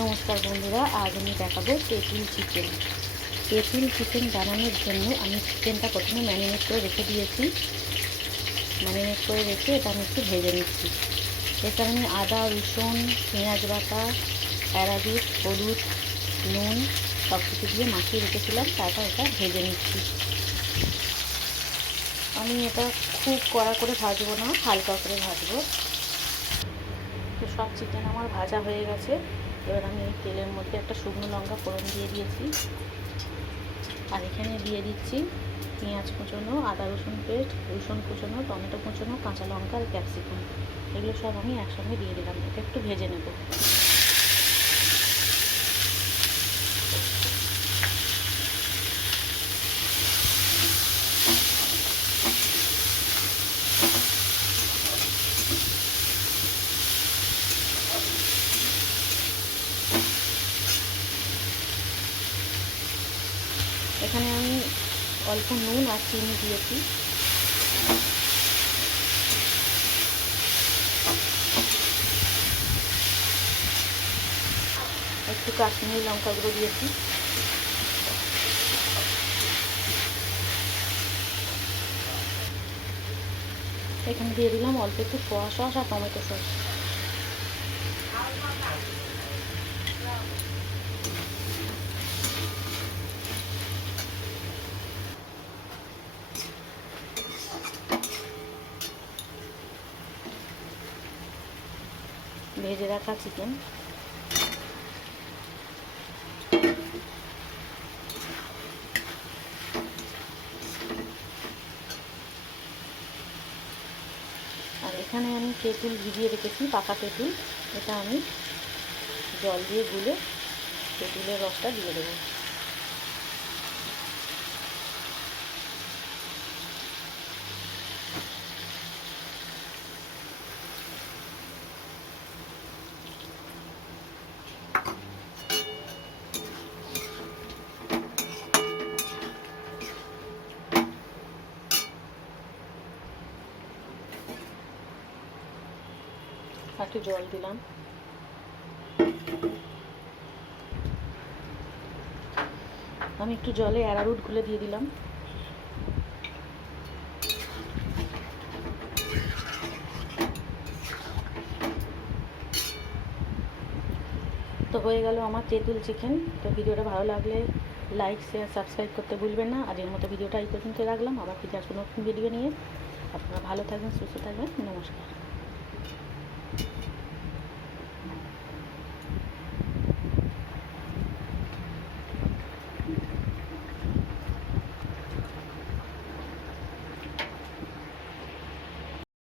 নমস্কার বন্ধুরা, আজ আমি দেখাবো তেঁতুল চিকেন তেঁতুল চিকেন বানানোর জন্য আমি চিকেনটা প্রথমে ম্যারিনেট করে রেখে দিয়েছি। ম্যারিনেট করে রেখে এটা আমি একটু ভেজে নিচ্ছি। এখানে আমি আদা, রসুন, পেঁয়াজ বাটা অ্যারাবিট হলুদ, নুন সব কিছু দিয়ে মাখিয়ে রেখেছিলাম, তারপর এটা ভেজে নিচ্ছি। আমি এটা খুব কড়া করে ভাজবো না, হালকা করে ভাজবো। তো সব চিকেন আমার ভাজা হয়ে গেছে। এবার আমি তেলের মধ্যে একটা শুকনো লঙ্কা ফোড়ন দিয়ে দিয়েছি। আর এখানে দিয়ে দিচ্ছি পেঁয়াজ কুচোনো, আদা রসুন পেস্ট, রসুন কুচোনো, টমেটো কুচোনো, কাঁচা লঙ্কা আর ক্যাপসিকাম। এগুলো সব আমি একসঙ্গে দিয়ে দিলাম। এটা একটু ভেজে নেব। এখানে আমি অল্প নুন আর চিনি দিয়েছি। একটু কাশ্মীরি লঙ্কা গুঁড়ো দিয়েছি। এখানে দিয়ে দিলাম অল্প একটু সোয়া সস আর টমেটো সস। ভেজে রাখা চিকেন আর এখানে আমি তেঁতুল ভিজিয়ে রেখেছি, পাকা তেঁতুল। এটা আমি জল দিয়ে গুলে তেঁতুলের রসটা দিয়ে দেবো। একটু জল দিলাম। আমি একটু জলে অ্যারারুট গুলে দিয়ে দিলাম। তো হয়ে গেল আমার তেঁতুল চিকেন। তো ভিডিওটা ভালো লাগলে লাইক শেয়ার সাবস্ক্রাইব করতে ভুলবেন না। আজকের মতো ভিডিওটা এই পর্যন্ত রাখলাম। আবার ফিরে আসব নতুন ভিডিও নিয়ে। আপনারা ভালো থাকবেন, সুস্থ থাকবেন। নমস্কার।